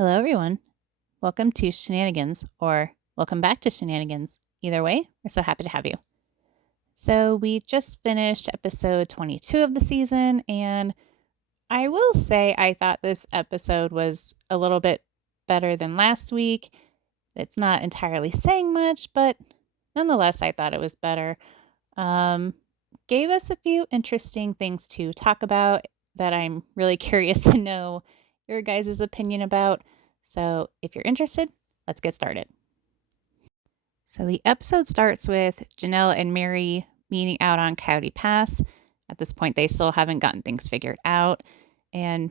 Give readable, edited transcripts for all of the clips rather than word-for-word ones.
Hello, everyone. Welcome to Shenanigans, or welcome back to Shenanigans. Either way, we're so happy to have you. So, we just finished episode 22 of the season, and I will say I thought this episode was a little bit better than last week. It's not entirely saying much, but nonetheless, I thought it was better. Um, Gave us a few interesting things to talk about that I'm really curious to know your guys' opinion about. So, if you're interested, let's get started. So, the episode starts with Janelle and Mary meeting out on Coyote Pass. At this point, they still haven't gotten things figured out. And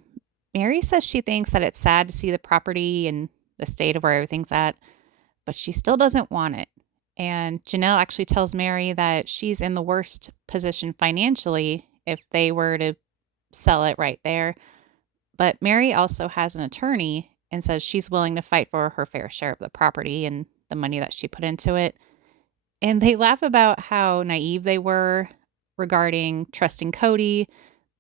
Mary says she thinks that it's sad to see the property and the state of where everything's at, but she still doesn't want it. And Janelle actually tells Mary that she's in the worst position financially if they were to sell it right there. But Mary also has an attorney and says she's willing to fight for her fair share of the property and the money that she put into it. And they laugh about how naive they were regarding trusting Cody,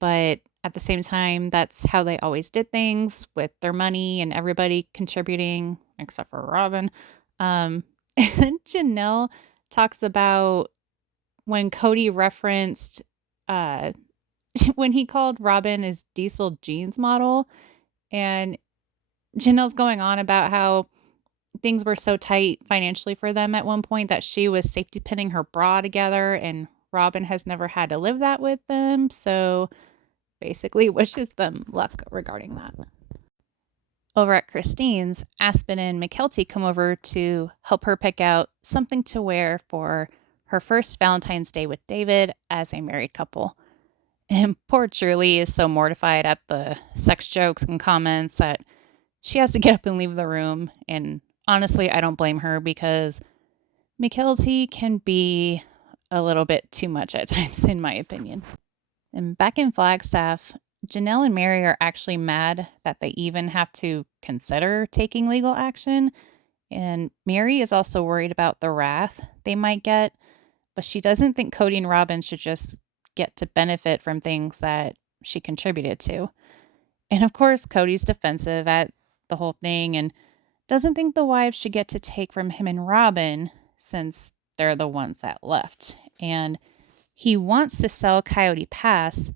but at the same time, that's how they always did things with their money and everybody contributing, except for Robin. And then Janelle talks about when Cody referenced uh, when he called Robin his diesel jeans model, and Janelle's going on about how things were so tight financially for them at one point that she was safety pinning her bra together, and Robin has never had to live that with them. So basically, wishes them luck regarding that. Over at Christine's, Aspen and McKelty come over to help her pick out something to wear for her first Valentine's Day with David as a married couple. And poor Julie is so mortified at the sex jokes and comments that she has to get up and leave the room. And honestly, I don't blame her because McKelty can be a little bit too much at times, in my opinion. And back in Flagstaff, Janelle and Mary are actually mad that they even have to consider taking legal action. And Mary is also worried about the wrath they might get, but she doesn't think Cody and Robin should just get to benefit from things that she contributed to. And of course, Cody's defensive at the whole thing and doesn't think the wives should get to take from him and Robin since they're the ones that left. And he wants to sell Coyote Pass,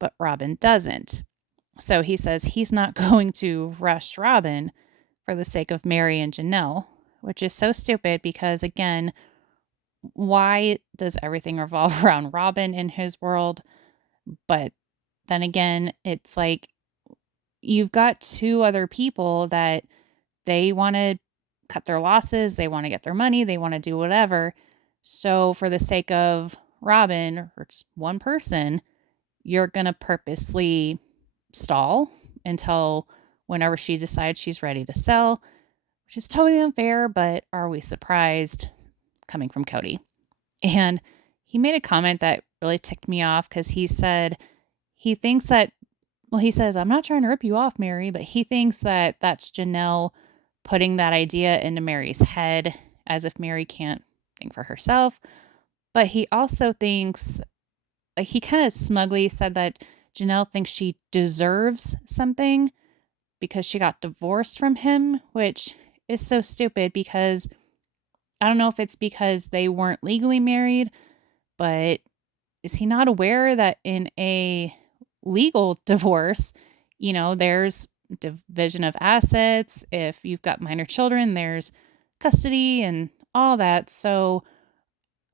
but Robin doesn't. So he says he's not going to rush Robin for the sake of Mary and Janelle, which is so stupid because, again, why does everything revolve around Robin in his world? But then again, it's like you've got two other people that they want to cut their losses, they want to get their money, they want to do whatever. So, for the sake of Robin or just one person, you're going to purposely stall until whenever she decides she's ready to sell, which is totally unfair, but are we surprised coming from Cody? And he made a comment that really ticked me off because he said he thinks that, well, he says, I'm not trying to rip you off, Mary, but he thinks that that's Janelle putting that idea into Mary's head as if Mary can't think for herself. But he also thinks, like, he kind of smugly said that Janelle thinks she deserves something because she got divorced from him, which is so stupid because I don't know if it's because they weren't legally married, but is he not aware that in a legal divorce, there's division of assets? If you've got minor children, there's custody and all that. So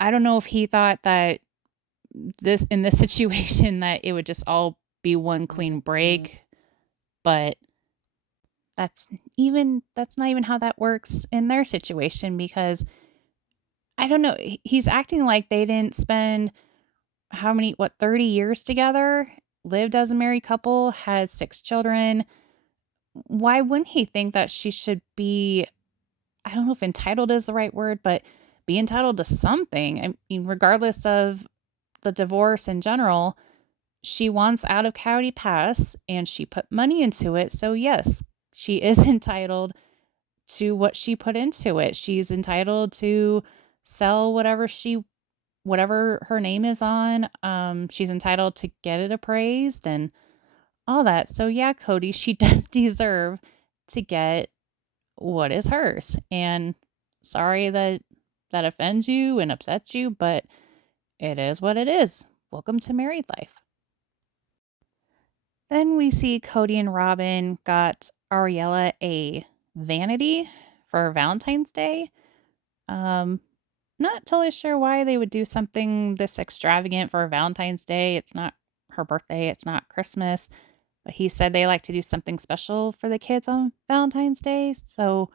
I don't know if he thought that this in this situation that it would just all be one clean break, but that's not even how that works in their situation because I don't know, he's acting like they didn't spend how many, 30 years together, lived as a married couple, had 6 children. Why wouldn't he think that she should be, I don't know if entitled is the right word, but be entitled to something? I mean, regardless of the divorce in general, she wants out of Coyote Pass and she put money into it. So, yes, she is entitled to what she put into it. She's entitled to sell whatever her name is on. She's entitled to get it appraised and all that. So yeah, Cody, she does deserve to get what is hers. And sorry that that offends you and upsets you, but it is what it is. Welcome to married life. Then we see Cody and Robin got Ariella a vanity for Valentine's Day. Um, Not totally sure why they would do something this extravagant for Valentine's Day. It's not her birthday, it's not Christmas, but he said they like to do something special for the kids on Valentine's Day. So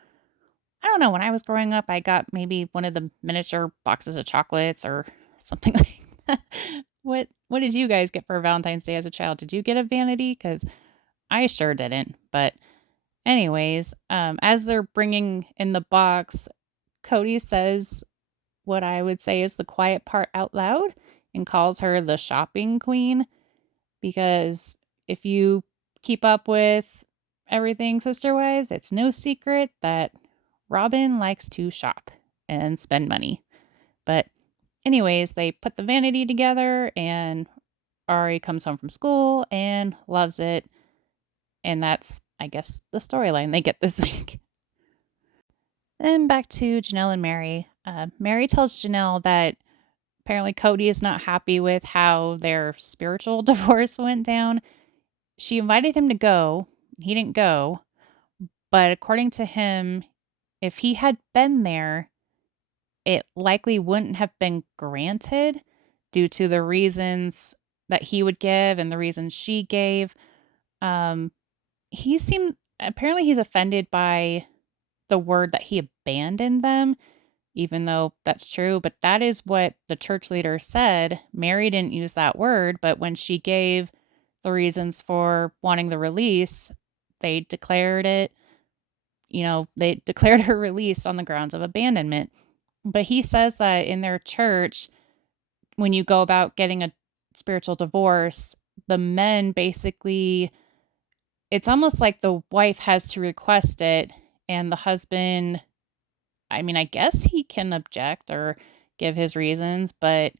I don't know. When I was growing up, I got maybe one of the miniature boxes of chocolates or something like that. What did you guys get for Valentine's Day as a child? Did you get a vanity? Because I sure didn't. But anyways, as they're bringing in the box, Cody says what I would say is the quiet part out loud and calls her the shopping queen, because if you keep up with everything Sister Wives, it's no secret that Robin likes to shop and spend money. But anyways, they put the vanity together and Ari comes home from school and loves it. And that's, I guess, the storyline they get this week. Then back to Janelle and Mary. Mary tells Janelle that apparently Cody is not happy with how their spiritual divorce went down. She invited him to go. He didn't go. But according to him, if he had been there, it likely wouldn't have been granted due to the reasons that he would give and the reasons she gave. Um, he seemed, apparently, he's offended by the word that he abandoned them, even though that's true. But that is what the church leader said. Mary didn't use that word, but when she gave the reasons for wanting the release, they declared it, they declared her release on the grounds of abandonment. But he says that in their church, when you go about getting a spiritual divorce, the men basically, it's almost like the wife has to request it and the husband, I mean, I guess he can object or give his reasons, but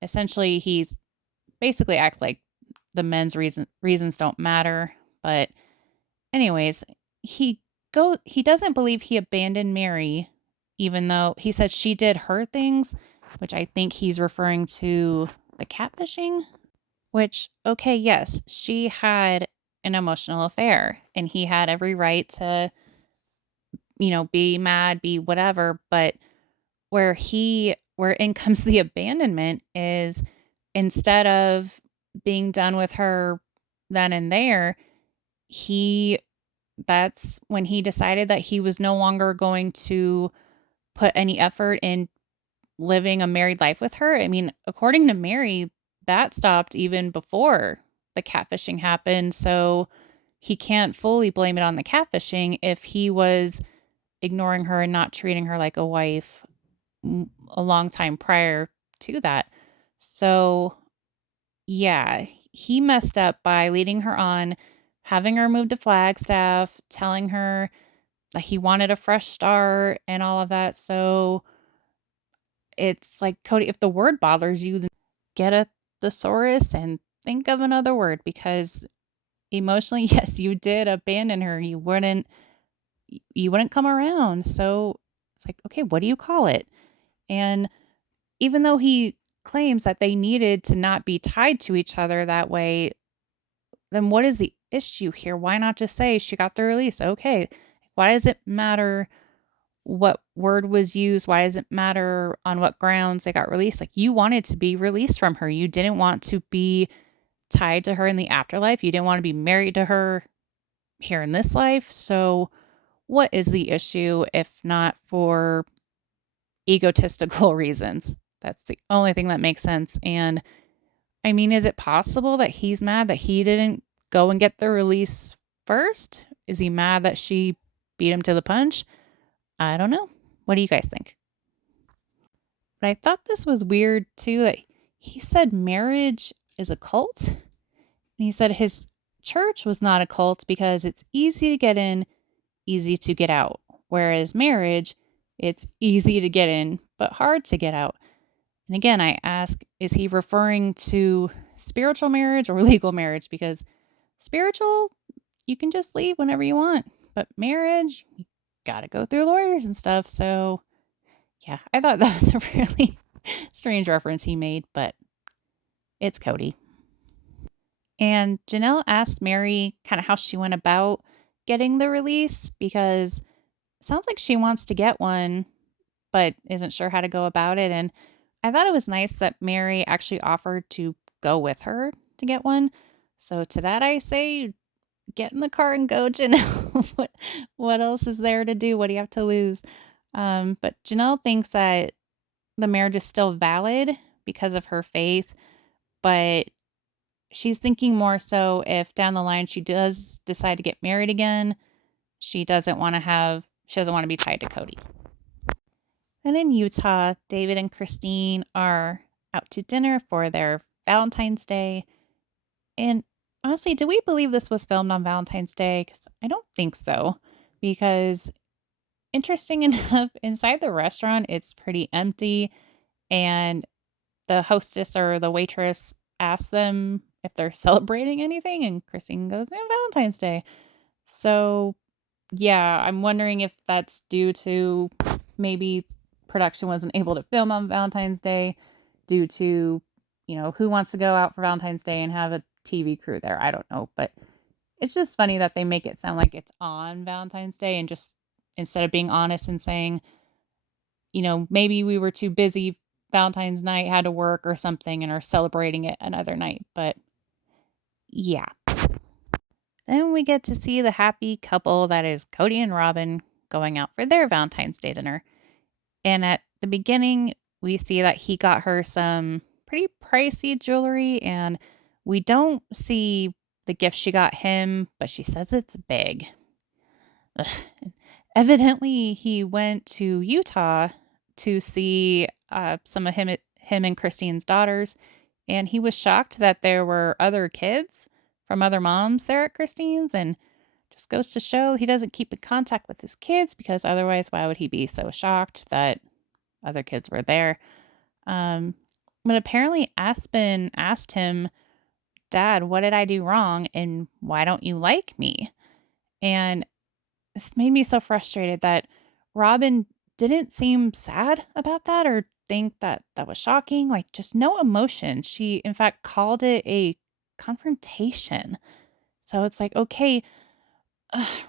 essentially he's basically act like the men's reasons don't matter. But anyways, he doesn't believe he abandoned Mary, even though he said she did her things, which I think he's referring to the catfishing. Which, okay, yes, she had an emotional affair and he had every right to, be mad, be whatever. But where in comes the abandonment is, instead of being done with her then and there, he that's when he decided that he was no longer going to put any effort in living a married life with her. I mean, according to Mary, that stopped even before the catfishing happened. So he can't fully blame it on the catfishing if he was ignoring her and not treating her like a wife a long time prior to that. So, yeah, he messed up by leading her on, having her move to Flagstaff, telling her that he wanted a fresh start and all of that. So, it's like, Cody, if the word bothers you, then get a thesaurus and think of another word, because emotionally, yes, you did abandon her. You wouldn't come around. So it's like, okay, what do you call it? And even though he claims that they needed to not be tied to each other that way, then what is the issue here? Why not just say she got the release? Okay. Why does it matter what word was used? Why does it matter on what grounds they got released? Like, you wanted to be released from her. You didn't want to be tied to her in the afterlife. You didn't want to be married to her here in this life. So what is the issue if not for egotistical reasons? That's the only thing that makes sense. And I mean, is it possible that he's mad that he didn't go and get the release first? Is he mad that she beat him to the punch? I don't know. What do you guys think? But I thought this was weird too, that he said marriage is a cult. And he said his church was not a cult because it's easy to get in, easy to get out. Whereas marriage, it's easy to get in, but hard to get out. And again, I ask, is he referring to spiritual marriage or legal marriage? Because spiritual, you can just leave whenever you want. but marriage, you gotta go through lawyers and stuff. So, yeah, I thought that was a really strange reference he made, but it's Cody. And Janelle asked Mary kind of how she went about getting the release because it sounds like she wants to get one, but isn't sure how to go about it. And I thought it was nice that Mary actually offered to go with her to get one. So to that I say, get in the car and go, Janelle. what else is there to do? What do you have to lose? But Janelle thinks that the marriage is still valid because of her faith, but she's thinking more so if down the line she does decide to get married again, she doesn't want to be tied to Cody. And in Utah, David and Christine are out to dinner for their Valentine's Day. And honestly, do we believe this was filmed on Valentine's Day? Because I don't think so. Because interesting enough, inside the restaurant, it's pretty empty. And the hostess or the waitress asks them if they're celebrating anything. And Christine goes, "No, Valentine's Day." So, yeah, I'm wondering if that's due to maybe production wasn't able to film on Valentine's Day due to, who wants to go out for Valentine's Day and have a TV crew there. I don't know, but it's just funny that they make it sound like it's on Valentine's Day and just instead of being honest and saying, maybe we were too busy Valentine's night, had to work or something and are celebrating it another night. But yeah. Then we get to see the happy couple that is Cody and Robin going out for their Valentine's Day dinner. And at the beginning, we see that he got her some pretty pricey jewelry, and we don't see the gift she got him, but she says it's big. Ugh. Evidently, he went to Utah to see some of him and Christine's daughters, and he was shocked that there were other kids from other moms there at Christine's, and just goes to show he doesn't keep in contact with his kids because otherwise, why would he be so shocked that other kids were there? Um, but apparently, Aspen asked him, "Dad, what did I do wrong, and why don't you like me?" And this made me so frustrated that Robin didn't seem sad about that or think that that was shocking. Like, just no emotion. She, in fact, called it a confrontation. So it's like, okay,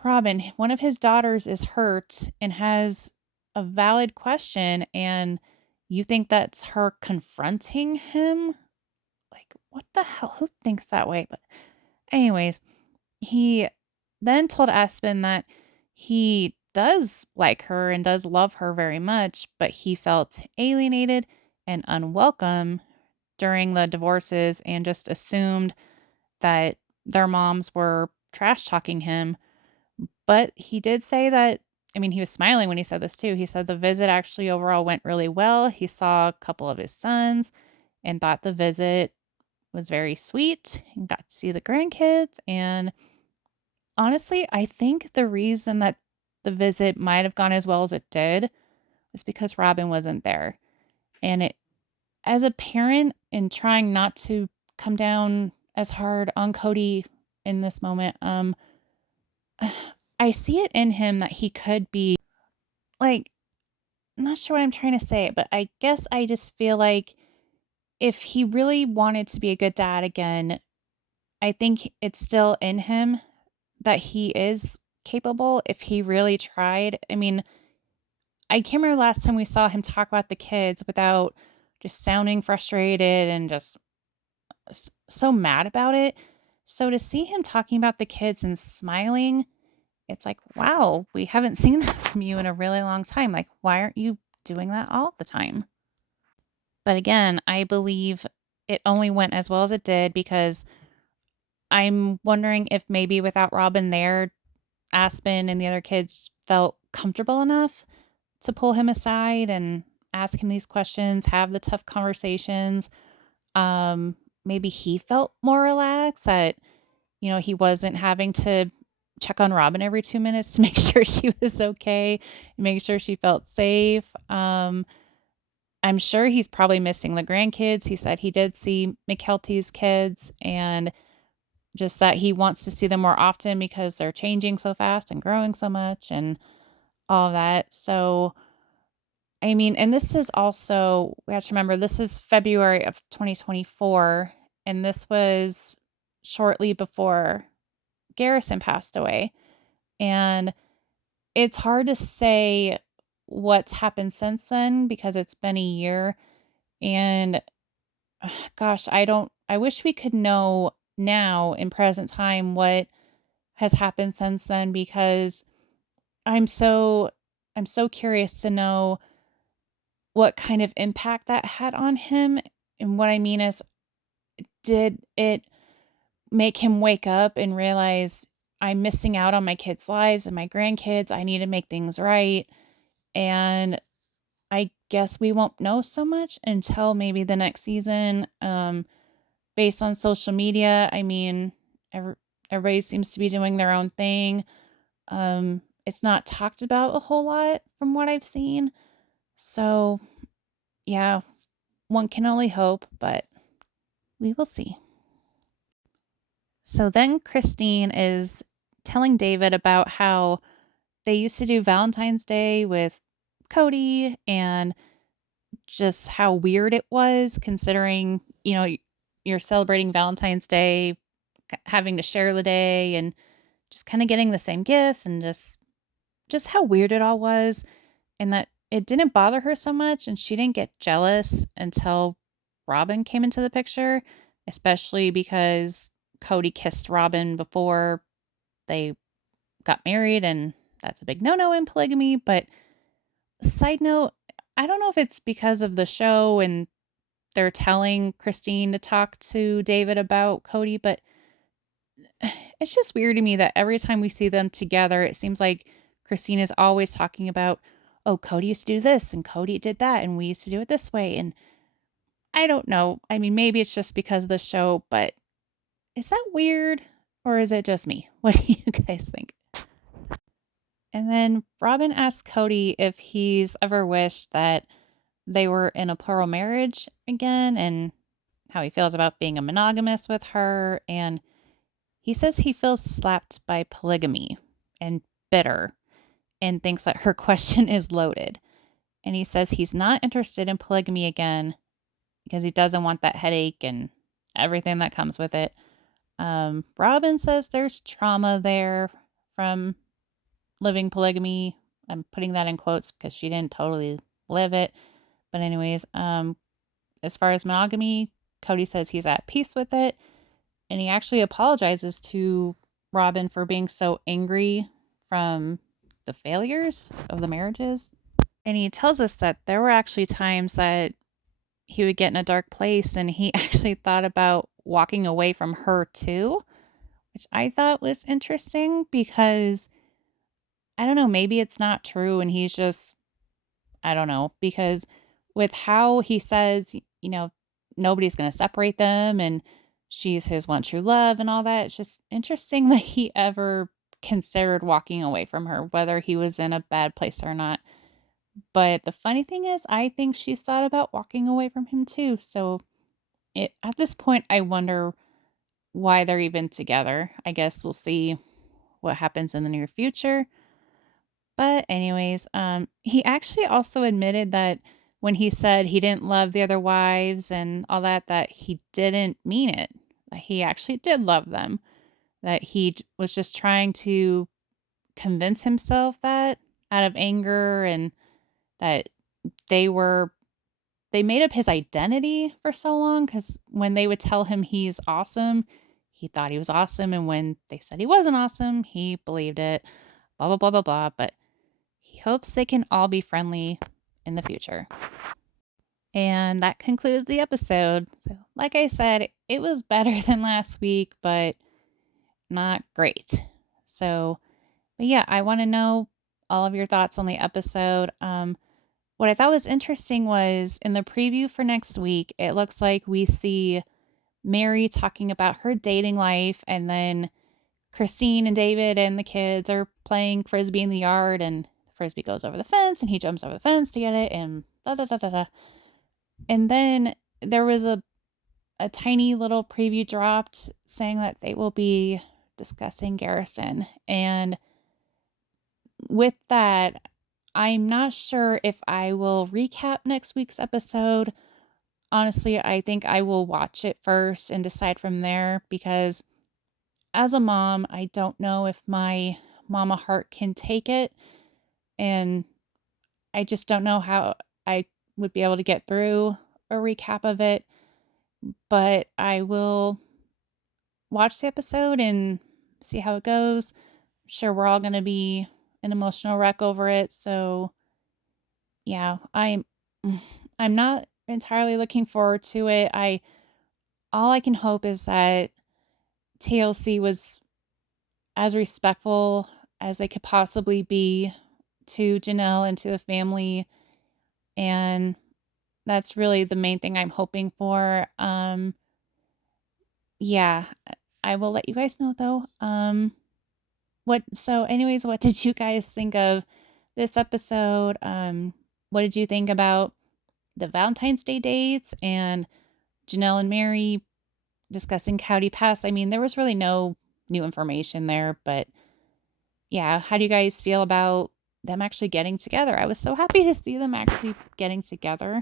Robin, one of his daughters is hurt and has a valid question, and you think that's her confronting him? Like, what the hell? Who thinks that way? But, anyways, he then told Aspen that he does like her and does love her very much, but he felt alienated and unwelcome during the divorces and just assumed that their moms were trash talking him. But he did say that, I mean, he was smiling when he said this too. He said the visit actually overall went really well. He saw a couple of his sons and thought the visit was very sweet and got to see the grandkids. And honestly, I think the reason that the visit might have gone as well as it did was because Robin wasn't there. And it, as a parent, and trying not to come down as hard on Cody in this moment, I see it in him that he could be like, I'm not sure what I'm trying to say, but I guess I just feel like if he really wanted to be a good dad again, I think it's still in him that he is capable if he really tried. I mean, I can't remember last time we saw him talk about the kids without just sounding frustrated and just so mad about it. So to see him talking about the kids and smiling, it's like, wow, we haven't seen that from you in a really long time. Like, why aren't you doing that all the time? But again, I believe it only went as well as it did because I'm wondering if maybe without Robin there, Aspen and the other kids felt comfortable enough to pull him aside and ask him these questions, have the tough conversations. Maybe he felt more relaxed that, he wasn't having to check on Robin every 2 minutes to make sure she was okay, make sure she felt safe. I'm sure he's probably missing the grandkids. He said he did see McKelty's kids, and just that he wants to see them more often because they're changing so fast and growing so much and all of that. So, I mean, and this is also, we have to remember, this is February of 2024, and this was shortly before Garrison passed away. And it's hard to say what's happened since then because it's been a year. And gosh, I wish we could know now in present time what has happened since then because I'm so I'm so curious to know what kind of impact that had on him. And what I mean is, did it make him wake up and realize I'm missing out on my kids' lives and my grandkids? I need to make things right. And I guess we won't know so much until maybe the next season. Based on social media, I mean, everybody seems to be doing their own thing. It's not talked about a whole lot from what I've seen. So, yeah, one can only hope, but we will see. So then Christine is telling David about how they used to do Valentine's Day with Cody and just how weird it was considering, you're celebrating Valentine's Day, having to share the day and just kind of getting the same gifts and just how weird it all was and that it didn't bother her so much and she didn't get jealous until Robin came into the picture, especially because Cody kissed Robin before they got married and that's a big no-no in polygamy. But side note, I don't know if it's because of the show and they're telling Christine to talk to David about Cody, but it's just weird to me that every time we see them together, it seems like Christine is always talking about, oh, Cody used to do this and Cody did that and we used to do it this way. And I don't know. I mean, maybe it's just because of the show, but is that weird or is it just me? What do you guys think? And then Robin asks Cody if he's ever wished that they were in a plural marriage again and how he feels about being a monogamous with her. And he says he feels slapped by polygamy and bitter and thinks that her question is loaded. And he says he's not interested in polygamy again because he doesn't want that headache and everything that comes with it. Robin says there's trauma there from living polygamy. I'm putting that in quotes because she didn't totally live it. But anyways, as far as monogamy, Cody says he's at peace with it. And he actually apologizes to Robin for being so angry from the failures of the marriages. And he tells us that there were actually times that he would get in a dark place and he actually thought about walking away from her too, which I thought was interesting because I don't know, maybe it's not true and he's just, I don't know, because with how he says, nobody's going to separate them and she's his one true love and all that, it's just interesting that he ever considered walking away from her, whether he was in a bad place or not. But the funny thing is, I think she's thought about walking away from him too. So at this point, I wonder why they're even together. I guess we'll see what happens in the near future. But anyways, he actually also admitted that when he said he didn't love the other wives and all that, that he didn't mean it. That he actually did love them. That he was just trying to convince himself that out of anger and that they were they made up his identity for so long because when they would tell him he's awesome, he thought he was awesome. And when they said he wasn't awesome, he believed it, blah, blah, blah, blah, blah. But he hopes they can all be friendly in the future. And that concludes the episode. So, like I said, it was better than last week, but not great. So, but yeah, I want to know all of your thoughts on the episode. What I thought was interesting was in the preview for next week, it looks like we see Mary talking about her dating life, and then Christine and David and the kids are playing frisbee in the yard, and the frisbee goes over the fence, and he jumps over the fence to get it, and da da da da da. And then there was a a tiny little preview dropped saying that they will be discussing Garrison. And with that, I'm not sure if I will recap next week's episode. Honestly, I think I will watch it first and decide from there, because as a mom, I don't know if my mama heart can take it. And I just don't know how I would be able to get through a recap of it. But I will watch the episode and see how it goes. I'm sure we're all going to be an emotional wreck over it. So yeah, I'm not entirely looking forward to it. All I can hope is that TLC was as respectful as they could possibly be to Janelle and to the family, and that's really the main thing I'm hoping for. Yeah, I will let you guys know though. What did you guys think of this episode? What did you think about the Valentine's Day dates and Janelle and Mary discussing Cowdy Pass? I mean, there was really no new information there, but yeah, how do you guys feel about them actually getting together? I was so happy to see them actually getting together.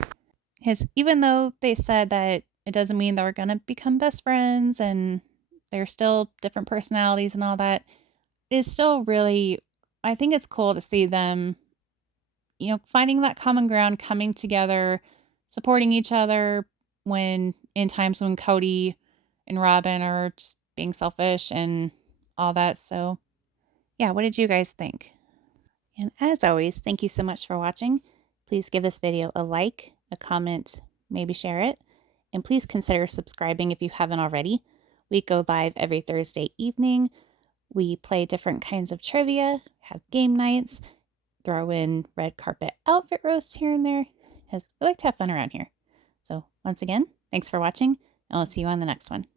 Because even though they said that it doesn't mean they're going to become best friends and they're still different personalities and all that, it is still really, I think it's cool to see them, finding that common ground, coming together, supporting each other when in times when Cody and Robin are just being selfish and all that. So, yeah, what did you guys think? And as always, thank you so much for watching. Please give this video a like, a comment, maybe share it, and please consider subscribing if you haven't already. We go live every Thursday evening. We play different kinds of trivia, have game nights, throw in red carpet outfit roasts here and there, because we like to have fun around here. So once again, thanks for watching, and I'll see you on the next one.